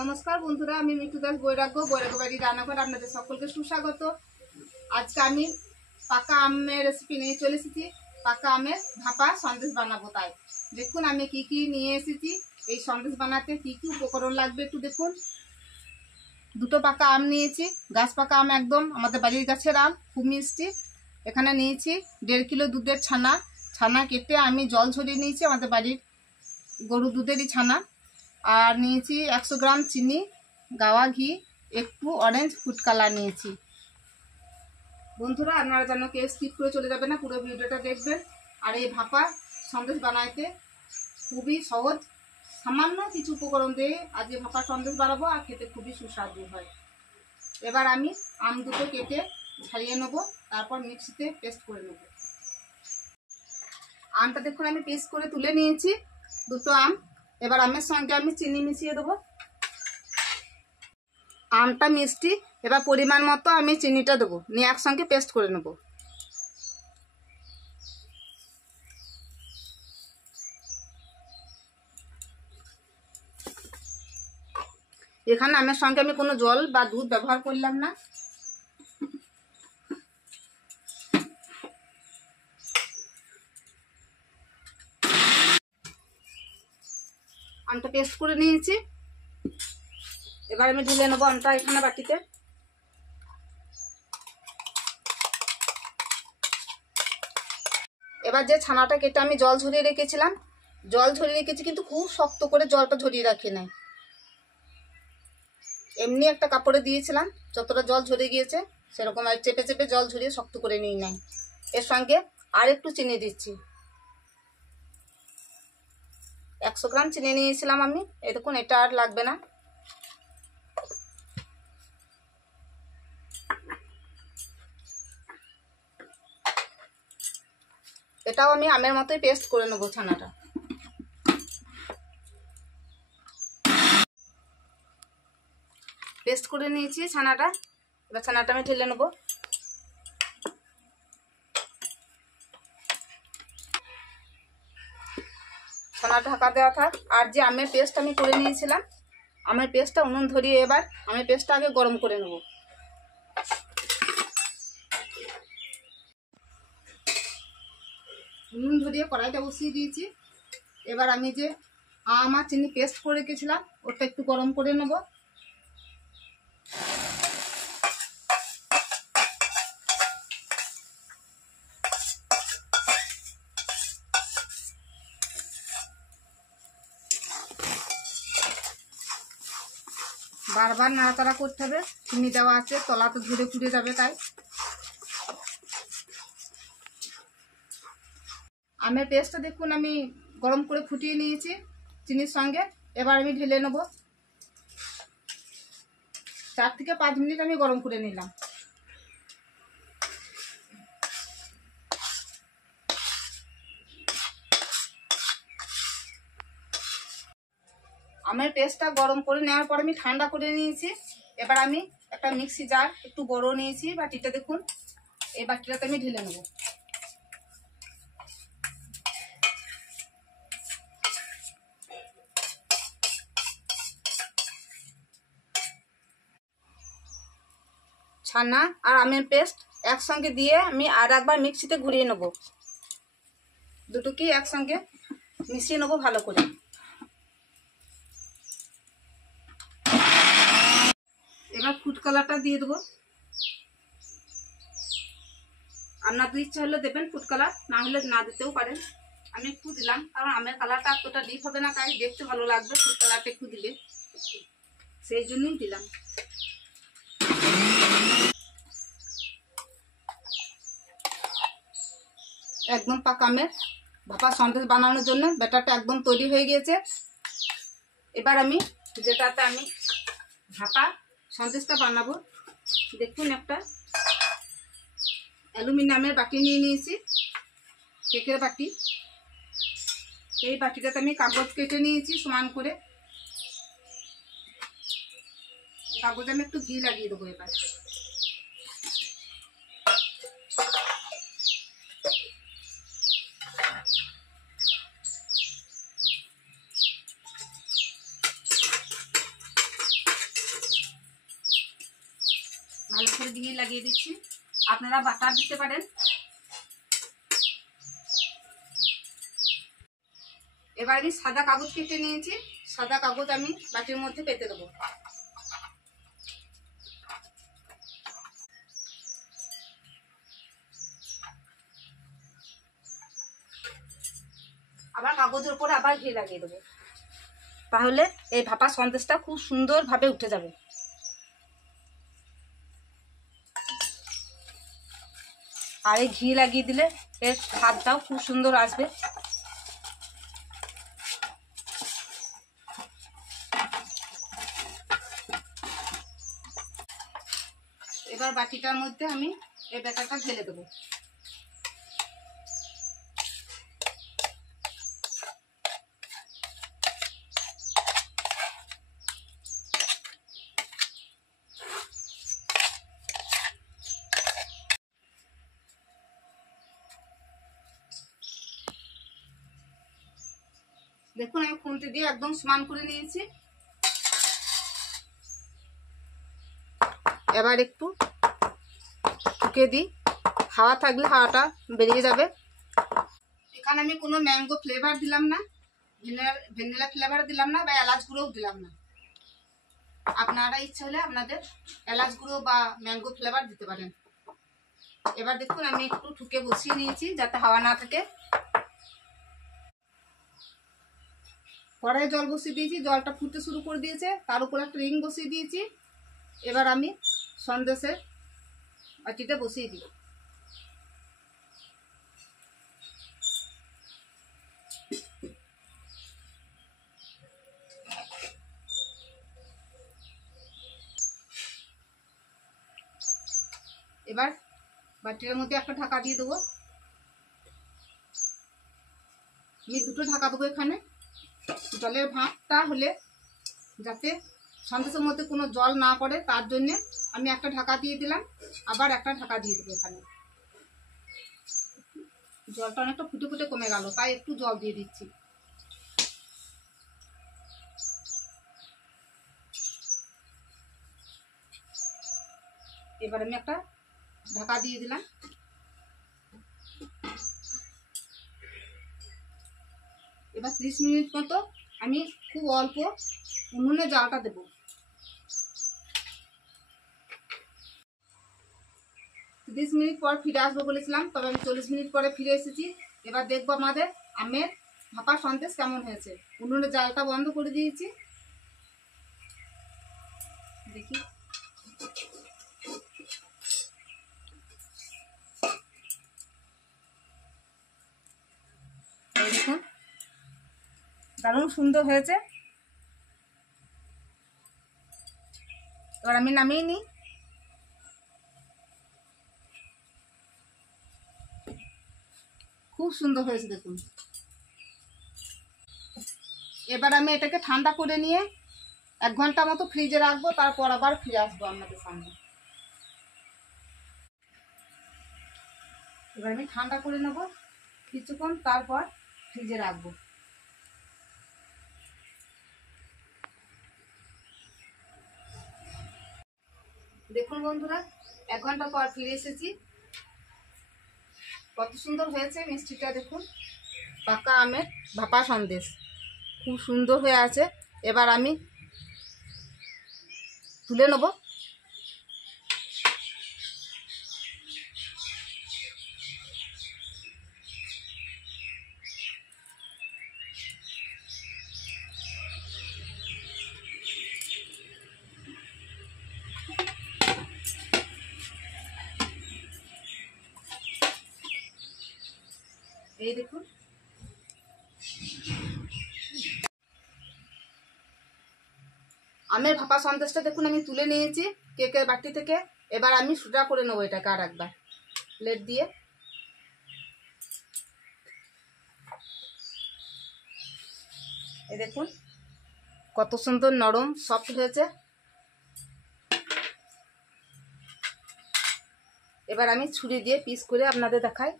নমস্কার বন্ধুরা, আমি মিঠু দাস বৈরাগ্য বাড়ি রান্নাঘর আপনাদের সকলকে সুস্বাগত। আজকে আমি পাকা আমের রেসিপি নিয়ে চলে এসেছি। পাকা আমের ভাপা সন্দেশ বানাবো। তাই দেখুন আমি কি কি নিয়ে এসেছি। এই সন্দেশ বানাতে কি কি উপকরণ লাগবে একটু দেখুন। দুটো পাকা আম নিয়েছি, গাছ পাকা আম, একদম আমাদের বাড়ির গাছের আম, খুব মিষ্টি। এখানে নিয়েছি 1.5 কিলো দুধের ছানা কেটে আমি জল ঝরিয়ে নিয়েছি, আমাদের বাড়ির গরু দুধেরই ছানা। আর নিয়েছি 100 গ্রাম চিনি, গাওয়া ঘি, একটু অরেঞ্জ ফুড কালার নিয়েছি। বন্ধুরা আপনারা যেন কেউ স্কিপ করে চলে যাবে না, পুরো ভিডিওটা দেখবেন। আর এই ভাপা সন্দেশ বানাইতে খুবই সহজ, সামান্য কিছু উপকরণ দিয়ে আজ এই ভাপা সন্দেশ বানাবো, আর খেতে খুবই সুস্বাদু হয়। এবার আমি আম দুটো কেটে ছাড়িয়ে নেব, তারপর মিক্সিতে পেস্ট করে নেব। আমটা দেখুন আমি পেস্ট করে তুলে নিয়েছি, দুটো আম। এবার আমের সঙ্গে আমি চিনি মিশিয়ে দেবো। আমটা মিষ্টি, এবার পরিমাণ মতো আমি চিনিটা দেবো, নিয়ে একসঙ্গে পেস্ট করে নেব। এখানে আমের সঙ্গে আমি কোনো জল বা দুধ ব্যবহার করলাম না। আমটা পেস্ট করে নিয়েছি, এবার আমি ঢেলে নেবো আমটা এখানে বাটিতে। এবার যে ছানাটা কেটে আমি জল ঝরিয়ে রেখেছিলাম, কিন্তু খুব শক্ত করে জলটা ঝরিয়ে রাখি নাই, এমনি একটা কাপড়ে দিয়েছিলাম, যতটা জল ঝরে গিয়েছে সেরকম আর চেপে চেপে জল ঝরিয়ে শক্ত করে নিই নাই। এর সঙ্গে আর একটু চিনি দিচ্ছি, 100 গ্রাম চিনি নিয়েছিলাম আমি। এই দেখুন, এটা আর লাগবে না। এটাও আমি আমের মতোই পেস্ট করে নেবো ছানাটা। পেস্ট করে নিয়েছি ছানাটা, এবার ছানাটা আমি ঢেলে নেবো। ছানা ঢাকা দেওয়া থাক। আর যে আমের পেস্ট আমি করে নিয়েছিলাম, আমের পেস্টটা উনুন ধরিয়ে এবার আমের পেস্টটা আগে গরম করে নেব। উনুন ধরিয়ে কড়াইটা বসিয়ে দিয়েছি। এবার আমি যে আম আর চিনি পেস্ট করে রেখেছিলাম ওটা একটু গরম করে নেব। বারবার নাড়াচাড়া করতে হবে, চিনি দেওয়া আছে, তলা তো ধরে পুড়ে যাবে। তাই আমের পেস্টটা দেখুন আমি গরম করে ফুটিয়ে নিয়েছি চিনির সঙ্গে। এবার আমি ঢেলে নেব। 4 থেকে 5 মিনিট আমি গরম করে নিলাম। আমের পেস্টটা গরম করে নেওয়ার পর আমি ঠান্ডা করে নিয়েছি। এবার আমি একটা মিক্সি জার একটু বড় নিয়েছি, বাটিটা দেখুন, এই বাটিটাতে আমি ঢেলে নেব। ছানা আর আমের পেস্ট একসঙ্গে দিয়ে আমি আর একবার মিক্সিতে ঘুরিয়ে নেব। দুটোকেই একসঙ্গে মিশিয়ে নেব ভালো করে। এবার ফুড কালারটা দিয়ে দেবো। আপনাদের ইচ্ছা হলে দেবেন ফুড কালার, না হলে না দিতেও পারেন। আমি একটু দিলাম, কারণ আমের কালারটা এতটা ডিপ হবে না, তাই দেখতে ভালো লাগবে ফুড কালারটা একটু দিলে, সেই জন্যই দিলাম। একদম পাকা আমের ভাপা সন্দেশ বানানোর জন্য ব্যাটারটা একদম তৈরি হয়ে গিয়েছে। এবার আমি যেটাতে আমি ভাপা সন্দেশটা বানাবো, দেখুন একটা অ্যালুমিনিয়ামের বাটি নিয়ে নিয়েছি, কেকের বাটি। এই বাটিটাতে আমি কাগজ কেটে নিয়েছি সমান করে। কাগজে আমি একটু ঘি লাগিয়ে দেবো। এবার ভালো করে ঘি লাগিয়ে দিচ্ছি, আপনারা বাটার দিতে পারেন। এবার আমি সাদা কাগজ কেটে নিয়েছি, সাদা কাগজ আমি বাটির মধ্যে পেতে দেবো। আবার কাগজের উপরে আবার ঘি লাগিয়ে দেবো, তাহলে এই ভাপা সন্দেশটা খুব সুন্দরভাবে উঠে যাবে। আর এই ঘি লাগিয়ে দিলে এর স্বাদটাও খুব সুন্দর আসবে। এবার বাটিটার মধ্যে আমি এই ব্যাটারটা ঢেলে দেবো। দেখুন আমি খুন্তি দিয়ে একদম সমান করে নিয়েছি। এবার একটু ঠুকে দিই, হাওয়া থাকলে হাওয়াটা বেরিয়ে যাবে। এখানে আমি কোনো ম্যাঙ্গো ফ্লেভার দিলাম না, ভ্যানিলা ফ্লেভার দিলাম না, বা এলাচ গুঁড়োও দিলাম না। আপনারা ইচ্ছা হলে আপনাদের এলাচ গুঁড়ো বা ম্যাঙ্গো ফ্লেভার দিতে পারেন। এবার দেখুন আমি একটু ঠুকে বসিয়ে নিয়েছি যাতে হাওয়া না থাকে। কড়াইয়ে জল বসিয়ে দিয়েছি, জলটা ফুটতে শুরু করে দিয়েছে, তার উপর একটা রিং বসিয়ে দিয়েছি। এবার আমি সন্দেশের বাটিতে বসিয়ে দিই। এবার বাটির মধ্যে একটা ঢাকা দিয়ে দেবো। আমি দুটো ঢাকা দেবো এখানে, জলের ভাঁপটা হলে যাতে সন্দেশের মধ্যে কোনো জল না পড়ে তার জন্যে আমি একটা ঢাকা দিয়ে দিলাম, আবার একটা ঢাকা দিয়ে দেবো। এখানে জলটা অনেকটা ফুটে ফুটে কমে গেল, তাই একটু জল দিয়ে দিচ্ছি। এবার আমি একটা ঢাকা দিয়ে দিলাম। এবার 30 মিনিট মতো আমি খুব অল্প উনুনে জালটা দেবো। 30 মিনিট পর ফিরে আসবো বলেছিলাম, তবে আমি 40 মিনিট পরে ফিরে এসেছি। এবার দেখবো আমাদের আমের ভাপা সন্দেশ কেমন হয়েছে। উনুনে জালটা বন্ধ করে দিয়েছি, দেখি। দেখুন দারুণ সুন্দর হয়েছে। এবার আমি নামিয়ে নিই। খুব সুন্দর হয়েছে দেখুন। এবার আমি এটাকে ঠান্ডা করে নিয়ে 1 ঘন্টা মতো ফ্রিজে রাখবো, তারপর আবার ফিরে আসবো আপনাদের সামনে। এবার আমি ঠান্ডা করে নেবো কিছুক্ষণ, তারপর ফ্রিজে রাখবো। দেখুন বন্ধুরা, 1 ঘন্টা পর ফিরে এসেছি। কত সুন্দর হয়েছে মিষ্টিটা দেখুন। পাকা আমের ভাপা সন্দেশ খুব সুন্দর হয়ে আছে। এবার আমি তুলে নেব। এই দেখুন আমের ভাপা সন্দেশটা দেখুন আমি তুলে নিয়েছি কেকের বাটি থেকে। এবার আমি সুটা করে নেবো এটাকে আর একবার প্লেট দিয়ে। এই দেখুন কত সুন্দর নরম সফট হয়েছে। এবার আমি ছুরি দিয়ে পিস করে আপনাদের দেখাই।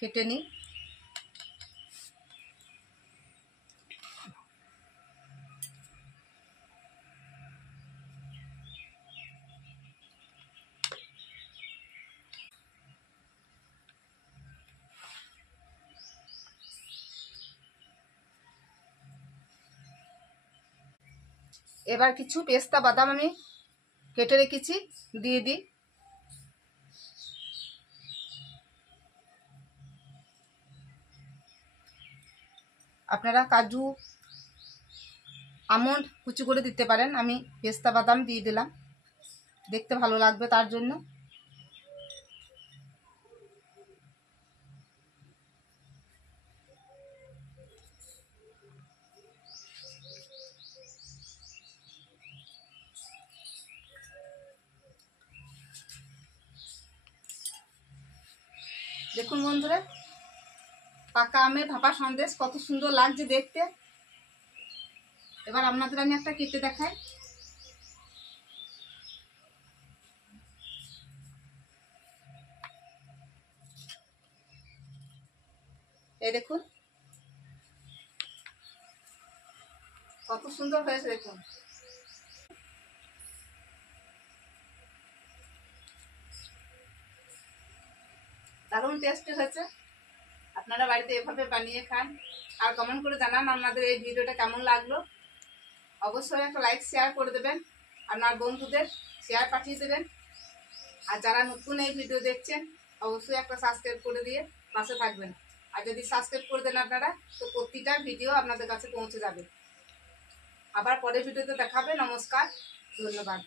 কেটে নিই। এবার কিছু পেস্তা বাদাম আমি কেটে রেখেছি দিয়ে দিই। আপনারা কাজু আমন্ড কুচি করে দিতে পারেন, আমি পেস্তা বাদাম দিয়ে দিলাম, দেখতে ভালো লাগবে তার জন্য। দেখুন বন্ধুরা, পাকা আমের ভাপা সন্দেশ কত সুন্দর লাগছে দেখতে। এবার আপনাদের আমি একটা কেটে দেখাই। এই দেখুন কত সুন্দর হয়েছে, দেখুন। দারুণ টেস্টি হয়েছে। আপনারা বাড়িতে এভাবে বানিয়ে খান আর কমেন্ট করে জানান আপনাদের এই ভিডিওটা কেমন লাগলো। অবশ্যই একটা লাইক শেয়ার করে দেবেন, আপনার বন্ধুদের শেয়ার পাঠিয়ে দেবেন। আর যারা নতুন এই ভিডিও দেখছেন অবশ্যই একটা সাবস্ক্রাইব করে দিয়ে পাশে থাকবেন। আর যদি সাবস্ক্রাইব করে দেন আপনারা, তো প্রতিটা ভিডিও আপনাদের কাছে পৌঁছে যাবে। আবার পরের ভিডিওতে দেখাবে। নমস্কার, ধন্যবাদ।